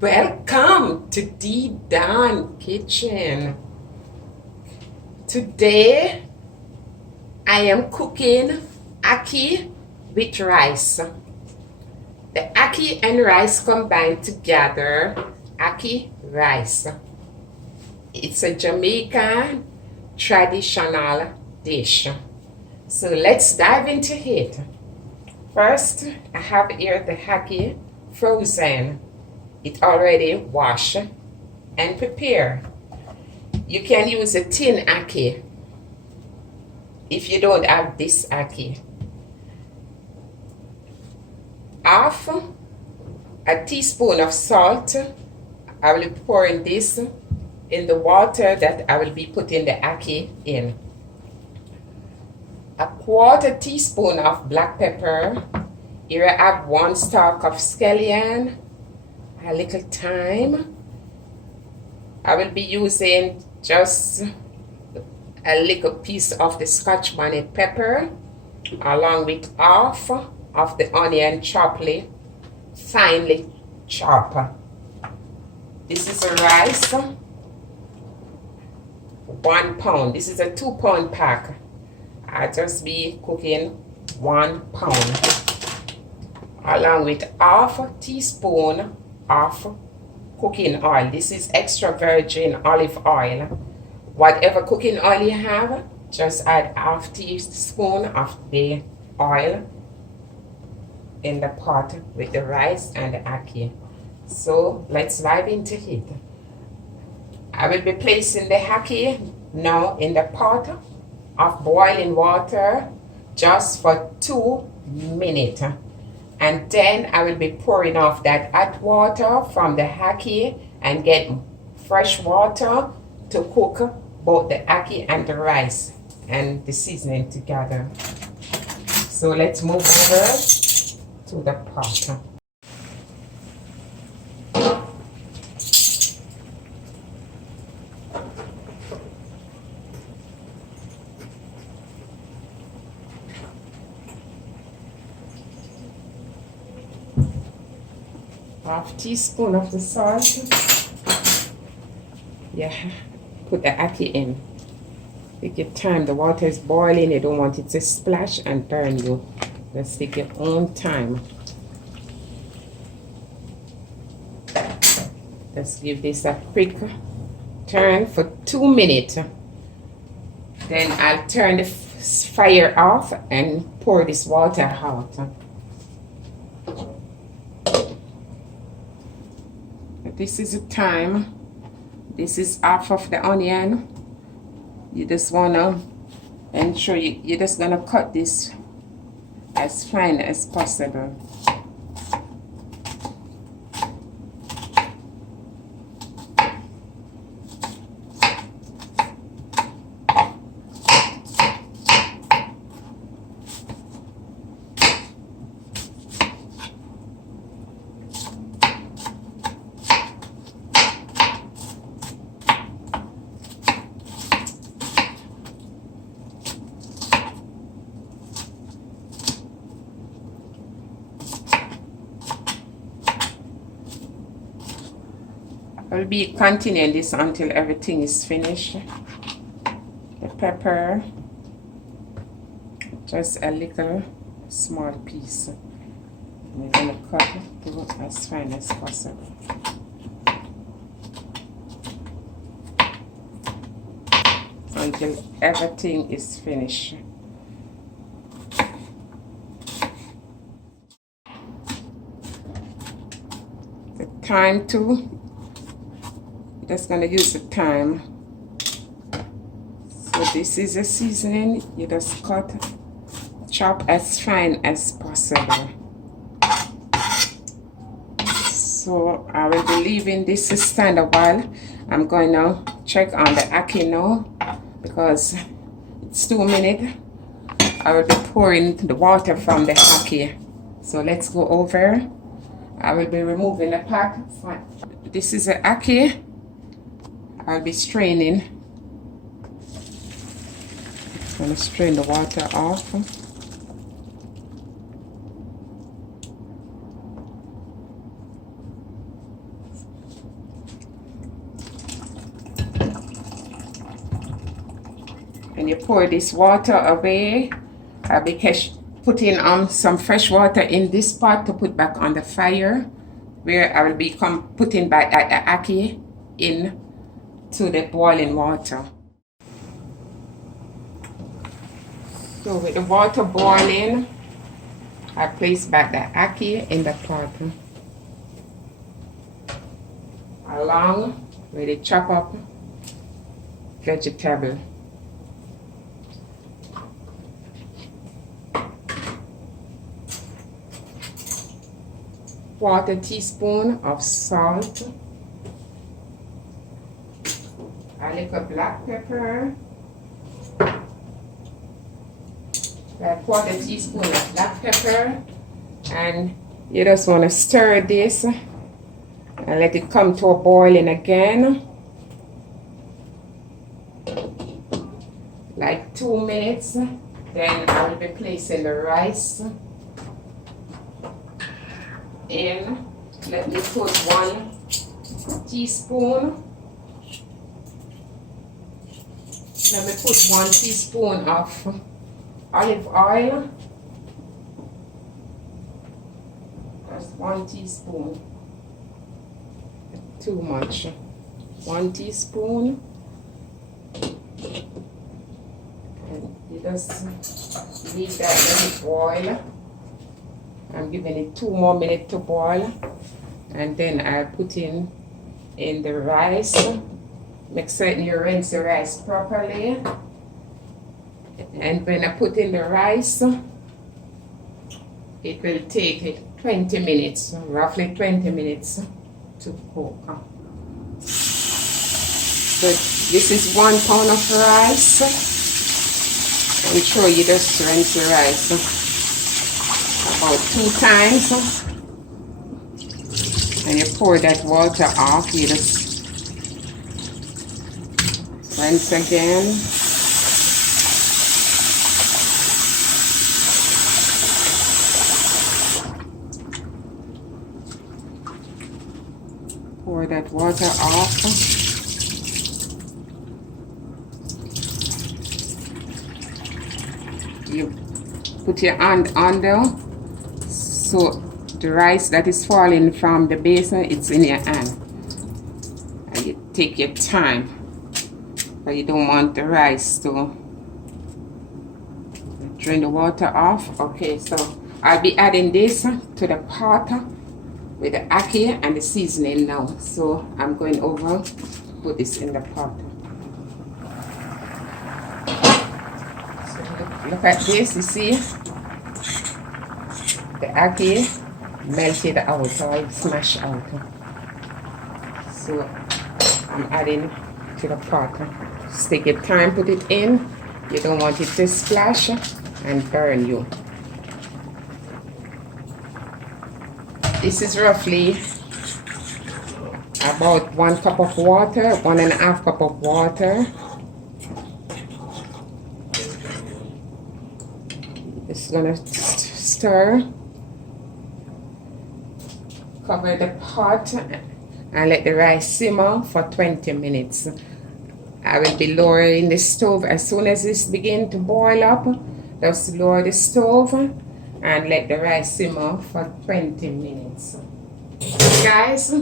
Welcome to D Don Kitchen. Today I am cooking ackee with rice. The ackee and rice combined together, ackee rice. It's a Jamaican traditional dish. So let's dive into it. First, I have here the ackee frozen. It already washed and prepared. You can use a tin ackee if you don't have this ackee. Half a teaspoon of salt. I will be pouring this in the water that I will be putting the ackee in. A quarter teaspoon of black pepper. Here I have 1 stalk of scallion, a little thyme. I will be using just a little piece of the Scotch bonnet pepper, along with half of the onion finely chopped. This is a rice, 1 pound. This is a 2-pound pack. I'll just be cooking 1 pound, along with half a teaspoon of cooking oil. This is extra virgin olive oil. Whatever cooking oil you have, just add half teaspoon of the oil in the pot with the rice and the ackee. So let's dive into it. I will be placing the ackee now in the pot of boiling water just for 2 minutes. And then I will be pouring off that hot water from the ackee and get fresh water to cook both the ackee and the rice and the seasoning together. So let's move over to the pot. Half teaspoon of the salt. Yeah, put the ackee in. Take your time. The water is boiling. You don't want it to splash and burn you. Just take your own time. Just give this a quick turn for 2 minutes. Then I'll turn the fire off and pour this water out. This is the time. This is half of the onion. You just wanna ensure you're just gonna cut this as fine as possible. I'll be continuing this until everything is finished. The pepper, just a little small piece. We're gonna cut it as fine as possible. Until everything is finished. The thyme too. Just gonna use the thyme. So this is a seasoning. You just chop as fine as possible. So I will be leaving this to stand a while. I'm going to check on the ackee now because it's 2 minutes. I will be pouring the water from the ackee. So let's go over. I will be removing the pack. This is the ackee. I'll be straining. I'm going to strain the water off. When you pour this water away, I'll be putting some fresh water in this pot to put back on the fire, where I will be putting back the ackee in to the boiling water. So with the water boiling, I place back the ackee in the pot, along with the chop up vegetable. Quarter teaspoon of salt, a little black pepper, a quarter teaspoon of black pepper, and you just want to stir this and let it come to a boiling again, like 2 minutes. Then I will be placing the rice in. Let me put 1 teaspoon. Let me put 1 teaspoon of olive oil. Just 1 teaspoon. Too much. 1 teaspoon. And you just leave that let it boil. I'm giving it 2 more minutes to boil, and then I put in the rice. Make certain you rinse the rice properly. And when I put in the rice, it will take 20 minutes, roughly 20 minutes to cook. So this is 1 pound of rice. I'm sure you just rinse the rice about 2 times, and you pour that water off. You just rinse again. Pour that water off. You put your hand under, so the rice that is falling from the basin, it's in your hand. And you take your time, but you don't want the rice to drain the water off. Okay, so I'll be adding this to the pot with the ackee and the seasoning now. So I'm going over, put this in the pot. So look at this, you see? The ackee melted out, or smashed out. So I'm adding to the pot. Just take your time, put it in. You don't want it to splash and burn you. This is roughly about 1 cup of water, 1.5 cup of water. Just gonna stir. Cover the pot and let the rice simmer for 20 minutes. I will be lowering the stove as soon as this begins to boil up. Just lower the stove and let the rice simmer for 20 minutes. Guys,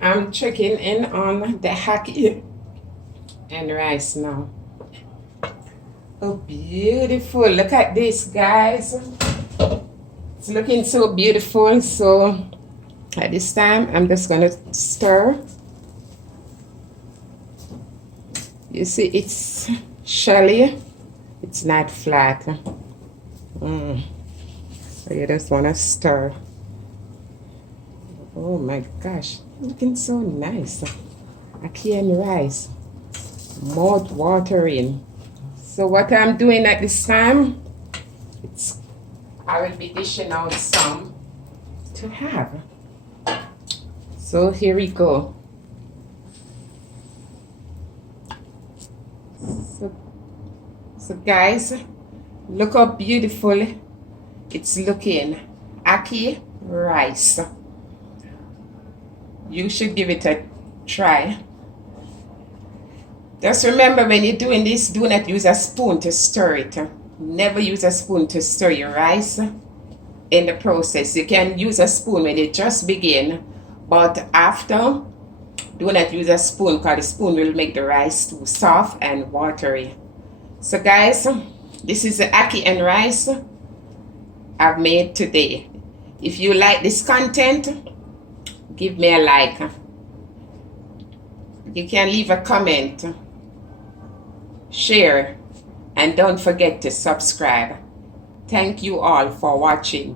I'm checking in on the ackee and rice now. Oh, beautiful. Look at this, guys. It's looking so beautiful. So at this time, I'm just going to stir. You see, it's shelly. It's not flat. So you just want to stir. Oh my gosh, looking so nice. Ackee and rice. Mouth watering. So what I'm doing at this time, I will be dishing out some to have. So here we go. So guys, look how beautiful it's looking. Ackee rice. You should give it a try. Just remember, when you're doing this, do not use a spoon to stir it. Never use a spoon to stir your rice in the process. You can use a spoon when you just begin, but after, do not use a spoon because the spoon will make the rice too soft and watery. So guys, this is the ackee and rice I've made today. If you like this content, give me a like. You can leave a comment, share, and don't forget to subscribe. Thank you all for watching.